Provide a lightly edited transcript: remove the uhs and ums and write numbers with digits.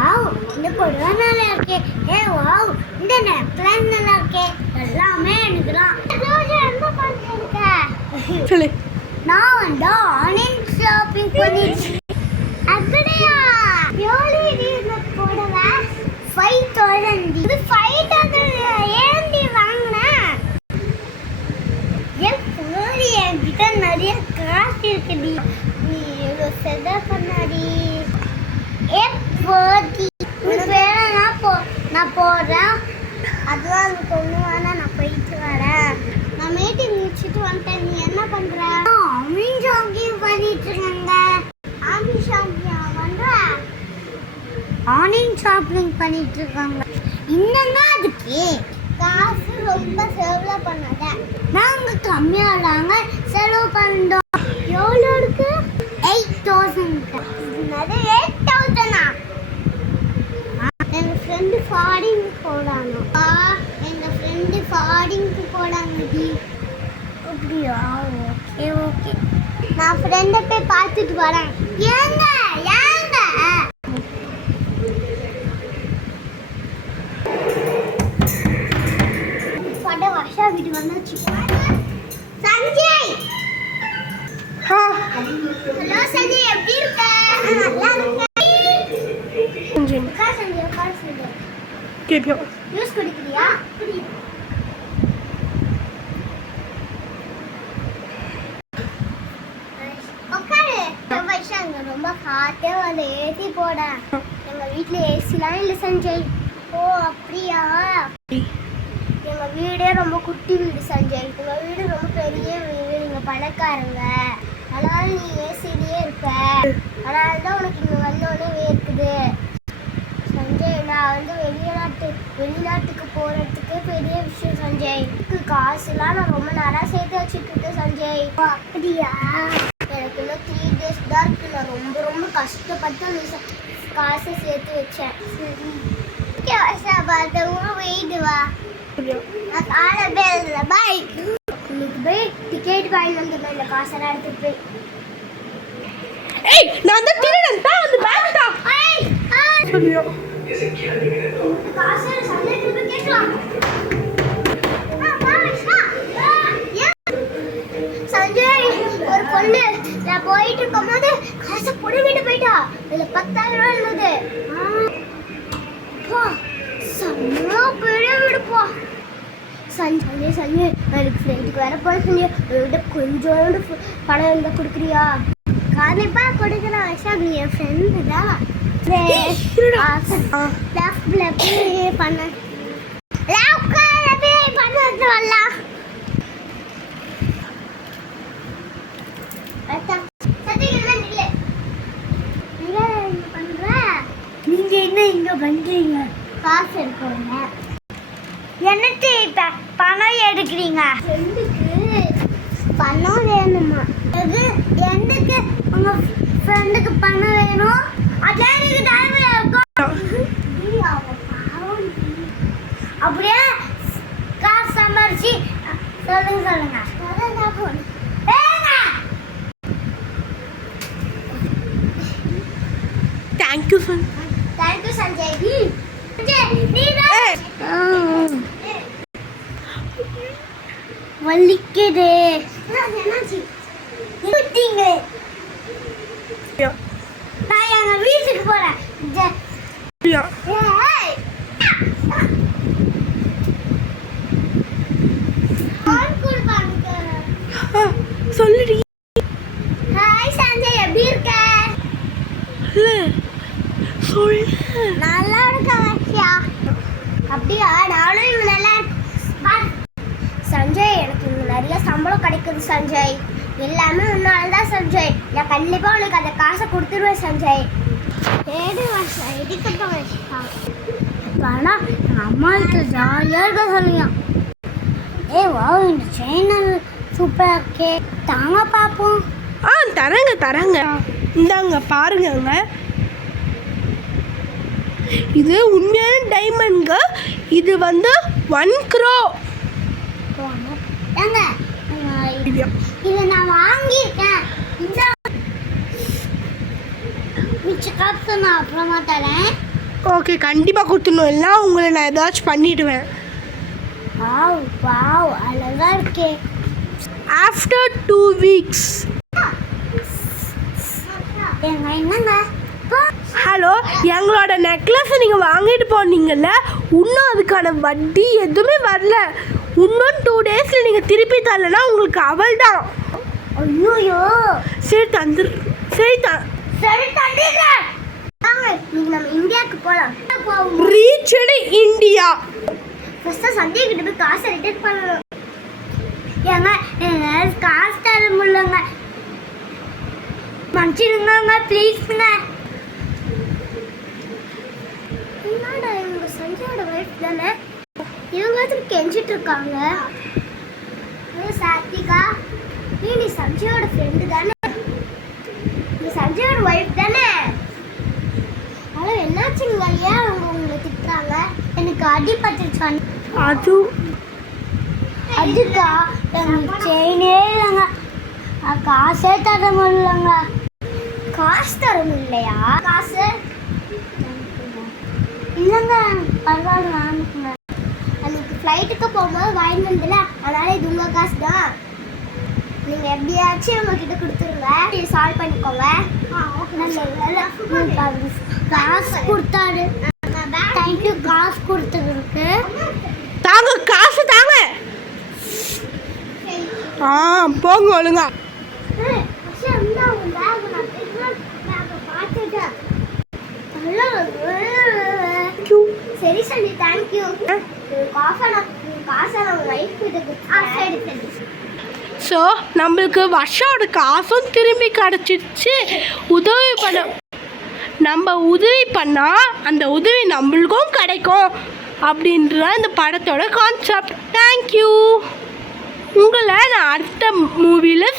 Wow இந்த புடவை நல்லா இருக்கே. வாவ் இந்த நெக்லஸ் நல்லா இருக்கே. எல்லாமே எடுக்கலாம். என்ன பண்ணிருக்க சொல்லு. நான் வந்து ஆன்லைன் ஷாப்பிங் பண்ணிட்டு. அப்படியா? எவ்வளோ இந்த புடவை 5000. இது 5000 ஏந்தி வாங்கினேன். என் போடி என்கிட்ட நிறைய காசு இருக்குடி. நீ இவ்வளோ செலவு பண்ணாடி. போடி உனக்கு வேணா நான் போடுறேன். அதெல்லாம் அதுக்கு ஒன்று வேணா. நான் போயிட்டு வரேன். நான் மீட்டிங் முடிச்சுட்டு வந்துட்டேன். நீ என்ன பண்ற? ஆன்லைன் ஷாப்பிங் பண்ணிட்டு இருக்காங்க. ஆன்லைன் ஷாப்பிங் பண்ற? ஆன்லைன் ஷாப்பிங் பண்ணிட்டு இருக்காங்க. இன்னும் அதுக்கு காசு ரொம்ப செலவு பண்ணாத. நாங்க கம்மியாடாங்க செலவு பண்ணோம். எவ்வளோ இருக்கு? 8000. அது 8000. எங்க ஃப்ரெண்டு ஃபாரின் போடாங்க. எங்க ஃப்ரெண்டு ஃபாரினுக்கு போடாங்கடி. அப்படியா? Okay okay. நான் ஃப்ரெண்டை போய் பார்த்துட்டு வரேன். ஏங்க ஏங்க பட வருஷா வீட்டு வந்தாச்சு. சஞ்சய். ஹலோ சஞ்சய், எப்படி இருக்க? நல்லா இருக்கேன். ஜூஸ் குடிக்கிறியா? ரொம்ப காத்தே வந்து ஏசி போட. எங்க வீட்டுல ஏசிலாம் இல்லை சஞ்சய். ஓ அப்படியா? எங்க வீடே ரொம்ப குட்டி வீடு சஞ்சய். எங்க வீடு ரொம்ப பெரிய வீடு. நீங்க பணக்காரங்க, அதனால நீ ஏசிலேயே இருப்ப. அதனாலதான் உனக்கு இங்க வந்தோடனே வேர்க்குது சஞ்சய். நான் வந்து வெளிநாட்டுக்கு போறதுக்கு பெரிய விஷயம் சஞ்சய். காசுலாம் நான் ரொம்ப நேரம் சேர்த்து வச்சுட்டு இருக்கேன் சஞ்சய். அப்படியா? எனக்கு இன்னும் 3 days தான் இருக்கு. நான் ரொம்ப ரொம்ப கஷ்டப்பட்டு காசை சேர்த்து வச்சேன். வெயிட் வா. நான் கால பேர் பாய். இன்னைக்கு போய் டிக்கெட் வாங்கி வந்துடுறேன். இந்த காசெல்லாம் எடுத்துட்டு போய். ஏய் நான் தான் திருடன் தான் வந்து பேக் தான். சொல்லியோ காசை சஞ்சய் போய் கேட்கலாம். சஞ்சய் ஒரு பொண்ணு நான் போயிட்டு இருக்கும்போது காசை புடுங்கிட்டு போயிட்டா. இதுல 10,000 இருந்தது. செம்ம பெரிய வீடுப்பா. சஞ்சய் சஞ்சய் எனக்கு ஃப்ளைட்டுக்கு வர போன சஞ்சய் கொஞ்சோண்டு பணம் இருந்தால் கொடுக்குறியா? கண்டிப்பாக கொடுக்குறேன் ஆஷா. நீ என் ஃப்ரெண்டு தான். பண்ண பண்ணது வரலாம். நீங்க என்ன இங்க பண்றீங்க? காசு எடுக்கோங்க. என்னட்டு இப்ப பணம் எடுக்கிறீங்க? பணம் வேணுமா? எதுக்கு உங்க ஃப்ரெண்டுக்கு பணம் வேணும்? அதான் எனக்கு தேவையா இருக்கும். அப்படியே காசு சம்பாரிச்சு சொல்லுங்க. Thank you sir. தேங்க்யூ சஞ்சய். வலிக்குது. நான் எங்க வீட்டுக்கு போறேன். சொல்லுடி. ஹாய் சஞ்சய், எப்படி இருக்க? சொல்லு. நல்லா இருக்கா? அப்படியா? நானும் இவங்க நல்லா சஞ்சய். எனக்கு இங்க நிறைய சம்பளம் கிடைக்குது சஞ்சய். எல்லாமே உன்னால தான் சஞ்சய். நான் கண்டிப்பா உனக்கு அந்த காசை கொடுத்துருவேன் சஞ்சய். ஆனால் எங்கள் அம்மா கிட்ட ஜாலியாக இருக்க சொல்லுங்க. வா இந்த சேனல் சூப்பராக இருக்கே. தாங்க பார்ப்போம். தரங்க. இந்தாங்க பாருங்க. இது உண்மையான டைமண்ட்ங்க. இது வந்து 1 crore. இதை நான் வாங்கியிருக்கேன். இந்த மிச்ச காசு நான் அப்புறமா தரேன். ஓகே கண்டிப்பாக கொடுத்துடணும், எல்லாம் உங்களை நான் ஏதாச்சும் பண்ணிவிடுவேன். வாவ் வாவ் அழகா இருக்கே. After 2 weeks. ஏங்க என்னங்க ஹலோ, எங்களோட நெக்லஸை நீங்கள் வாங்கிட்டு போனீங்கல்ல, இன்னும் அதுக்கான வட்டி எதுவுமே வரல. இன்னும் 2 daysல நீங்கள் திருப்பி தரலன்னா உங்களுக்கு அவள் தான். ஐயோ சரி தந்துரு. சரி சரி தந்துடுறேன். வாங்க இன்னைக்கு நம்ம இந்தியாவுக்கு போகலாம். ரீச்சடு இந்தியா. ஃபர்ஸ்ட் சந்தியா கிட்ட போய் காசை ரிட்டர்ன் பண்ணணும். ஏங்க காசு தர முடியலங்க, மன்னிச்சிடுங்க ப்ளீஸ்ங்க. என்னடா இவங்க சஞ்சயோட ஒய்ஃப் தானே, இவங்க எதுக்கு கெஞ்சிட்டு இருக்காங்க? சாத்விகா, நீ சஞ்சயோட ஃப்ரெண்டு தானே, நீ சஞ்சயோட ஒய்ஃப் தானே? ஹலோ என்னாச்சுங்க, ஏன் அவங்க உங்களை திட்டுறாங்க? எனக்கு அடிபட்டுச்சு. அதுக்கா எனக்கு செயினே இல்லைங்க, காசே தர முடியலங்க. காசு தர முடியலையா? காசு இல்லைங்க, பரவாயில்ல வாங்கிக்கோங்க. அன்னைக்கு ஃப்ளைட்டுக்கு போகும்போது வாங்கி வந்தல, அதனால இது உங்கள் காசு தான். நீங்கள் எப்படியாச்சும் உங்ககிட்ட கொடுத்துருங்க, சால்வ் பண்ணிக்கோங்க. காசு கொடுத்தாரு, தேங்க்யூ. காசு கொடுத்ததுக்கு தாங்க, காசு தாங்க. போங்க ஒழுங்கா. சரி சரி தேங்க்யூ. ஸோ நம்மளுக்கு வருஷோட காசும் திரும்பி கிடச்சிடுச்சு. நம்ம உதவி பண்ணால் அந்த உதவி நம்மளுக்கும் கிடைக்கும் அப்படின்ற இந்த படத்தோட கான்செப்ட். தேங்க்யூ. உங்களை நான் அடுத்த மூவியில்